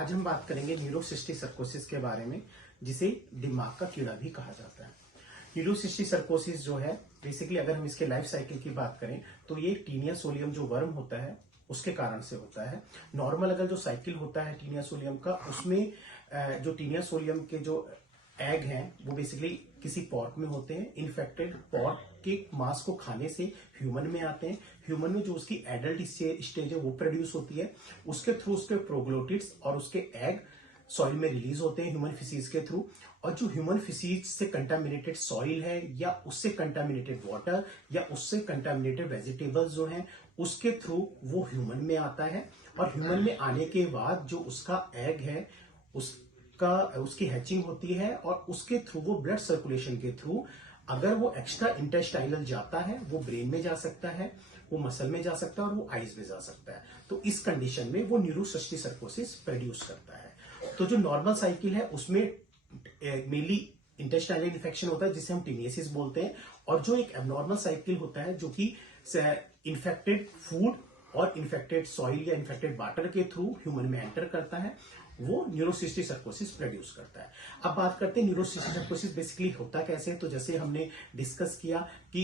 आज हम बात करेंगे न्यूरोसिस्टिक सर्कोसिस के बारे में, जिसे दिमाग का कीड़ा भी कहा जाता है। न्यूरोसिस्टिक सर्कोसिस जो है, बेसिकली अगर हम इसके लाइफ साइकिल की बात करें तो ये टीनिया सोलियम जो वर्म होता है उसके कारण से होता है। नॉर्मल अगर जो साइकिल होता है टीनिया सोलियम का, उसमें जो टीनिया सोलियम के जो एग हैं वो बेसिकली किसी पॉर्क में होते हैं। इन्फेक्टेड पॉर्क के मांस को खाने से ह्यूमन में आते हैं। ह्यूमन में जो उसकी एडल्ट स्टेज है वो प्रोड्यूस होती है। उसके थ्रू उसके प्रोग्लोटिड्स और उसके एग सॉइल में रिलीज होते हैं ह्यूमन फिसीज के थ्रू। और जो ह्यूमन फिसीज से कंटामिनेटेड सॉइल है या उससे कंटामिनेटेड वाटर या उससे कंटामिनेटेड वेजिटेबल्स जो हैं उसके थ्रू वो ह्यूमन में आता है। और ह्यूमन में आने के बाद जो उसका एग है उसकी हैचिंग होती है और उसके थ्रू वो ब्लड सर्कुलेशन के थ्रू अगर वो एक्स्ट्रा इंटेस्टाइनल जाता है वो ब्रेन में जा सकता है, वो मसल में जा सकता है और वो आईज में जा सकता है। तो इस कंडीशन में वो न्यूरोसिस्टिक सर्कोसिस प्रोड्यूस करता है। तो जो नॉर्मल साइकिल है उसमें मेनली इंटेस्टाइनल इन्फेक्शन होता है जिसे हम टीनियसिस बोलते हैं। और जो एक एबनॉर्मल साइकिल होता है जो कि इन्फेक्टेड फूड और इन्फेक्टेड सॉइल या इन्फेक्टेड वाटर के थ्रू ह्यूमन में एंटर करता है, वो न्यूरोसिस्टिक सर्कोसिस प्रोड्यूस करता है। अब बात करते हैं न्यूरोसिस्टिक सर्कोसिस बेसिकली होता कैसे। तो जैसे हमने डिस्कस किया कि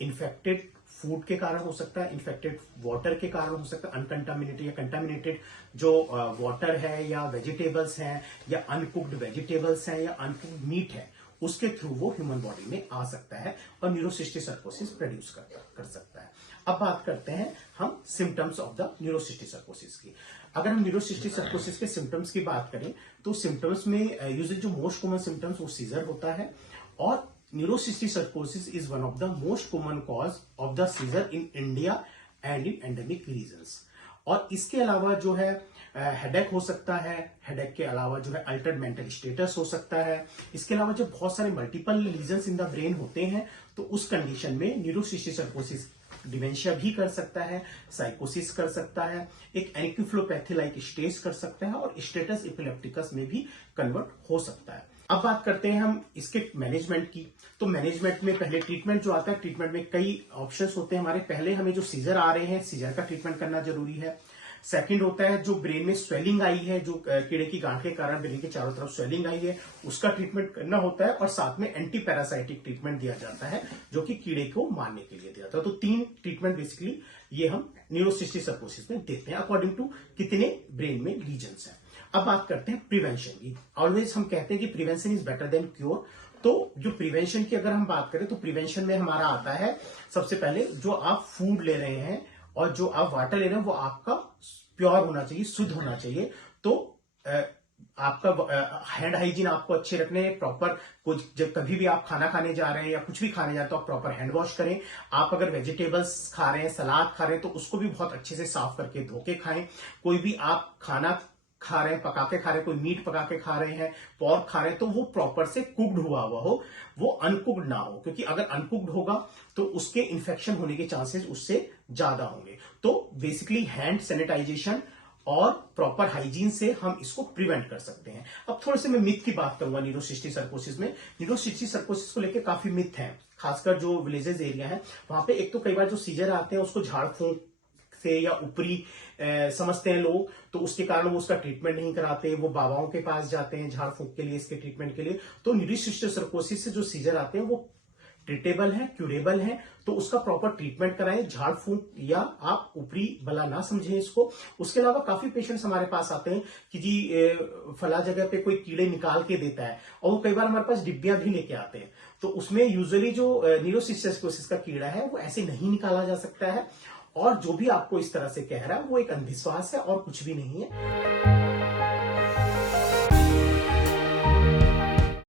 इन्फेक्टेड फूड के कारण हो सकता है, इन्फेक्टेड वाटर के कारण हो सकता है, अनकंटामिनेटेड या कंटामिनेटेड जो वाटर है या वेजिटेबल्स हैं या अनकुक्ड वेजिटेबल्स हैं या अनकुक्ड मीट है उसके थ्रू वो ह्यूमन बॉडी में आ सकता है और न्यूरोसिस्टिक सर्कोसिस प्रोड्यूस कर सकता है। अब बात करते हैं हम सिम्टम्स ऑफ द न्यूरोसिस्टिक सर्कोसिस की। अगर हम न्यूरोसिस्टिक सर्कोसिस के सिम्टम्स की बात करें तो सिम्टम्स में यूजुअली जो मोस्ट कॉमन सिम्टम्स वो सीजर होता है। और neurocysticercosis is one of the most common cause of the seizure in India and in endemic regions. और इसके अलावा जो है हेडेक हो सकता है। हेडेक के अलावा जो है अल्टर्ड मेंटल स्टेटस हो सकता है। इसके अलावा जब बहुत सारे multiple lesions in the brain होते हैं तो उस कंडीशन में न्यूरोसिस्टिक सर्कोसिस डिमेंशिया भी कर सकता है, साइकोसिस कर सकता है, एक एंक्यूफ्लोपैथी लाइक स्टेज कर सकता है और स्टेटस इपिलेप्टिकस में भी कन्वर्ट हो सकता है। अब बात करते हैं हम इसके मैनेजमेंट की। तो मैनेजमेंट में पहले ट्रीटमेंट जो आता है, ट्रीटमेंट में कई ऑप्शंस होते हैं हमारे। पहले हमें जो सीजर आ रहे हैं सीजर का ट्रीटमेंट करना जरूरी है। सेकंड होता है जो ब्रेन में स्वेलिंग आई है, जो कीड़े की गांठ के कारण ब्रेन के चारों तरफ स्वेलिंग आई है, उसका ट्रीटमेंट करना होता है। और साथ में एंटी पैरासाइटिक ट्रीटमेंट दिया जाता है जो कि कीड़े को मारने के लिए दिया जाता है। तो 3 ट्रीटमेंट बेसिकली ये हम न्यूरोसिस्टिक सर्कोसिस में देते हैं अकॉर्डिंग टू कितने ब्रेन में लीजन्स हैं। अब बात करते हैं प्रिवेंशन की। ऑलवेज हम कहते हैं कि prevention is better than cure. तो जो प्रिवेंशन की अगर हम बात करें तो प्रिवेंशन में हमारा आता है सबसे पहले जो आप फूड ले रहे हैं और जो आप वाटर ले रहे हैं वो आपका प्योर होना चाहिए, शुद्ध होना चाहिए। तो आपका हैंड हाइजीन आपको अच्छे रखने हैं। प्रॉपर कुछ जब कभी भी आप खाना खाने जा रहे हैं या कुछ भी खाने जाते हैं तो आप प्रॉपर हैंड वॉश करें। आप अगर वेजिटेबल्स खा रहे हैं, सलाद खा रहे हैं तो उसको भी बहुत अच्छे से साफ करके धो के खाएं। कोई भी आप खाना खा रहे हैं, पका के खा रहे हैं, कोई मीट पका के खा रहे हैं, पॉर्क खा रहे हैं तो वो प्रॉपर से कुक्ड हुआ हो, वो अनकुक्ड ना हो। क्योंकि अगर अनकुक्ड होगा तो उसके इन्फेक्शन होने के चांसेस उससे ज्यादा होंगे। तो बेसिकली हैंड सैनिटाइजेशन और प्रॉपर हाइजीन से हम इसको प्रिवेंट कर सकते हैं। अब थोड़े से मैं मिथ की बात करूंगा न्यूरोसिस्टिक सर्कोसिस में। न्यूरोसिस्टिक सर्कोसिस को लेकर काफी मिथ है, खासकर जो विलेजेस एरिया है वहां पे। एक तो कई बार जो सीजर आते हैं उसको झाड़ फूंक से या ऊपरी समझते हैं लोग, तो उसके कारण वो उसका ट्रीटमेंट नहीं कराते, वो बाबाओं के पास जाते हैं झाड़ फूंक के लिए, इसके ट्रीटमेंट के लिए। तो न्यूरोसिस्टिक सर्कोसिस से जो सीजर आते हैं वो ट्रीटेबल है, क्यूरेबल है। तो उसका प्रॉपर ट्रीटमेंट कराएं, झाड़ फूंक या आप ऊपरी बला ना समझें इसको। उसके अलावा काफी पेशेंट्स हमारे पास आते हैं कि जी फला जगह पे कोई कीड़े निकाल के देता है, और वो कई बार हमारे पास डिब्बियां भी लेके आते हैं। तो उसमें यूजुअली जो न्यूरोसिस्टिक सर्कोसिस का कीड़ा है वो ऐसे नहीं निकाला जा सकता है। और जो भी आपको इस तरह से कह रहा है वो एक अंधविश्वास है और कुछ भी नहीं है।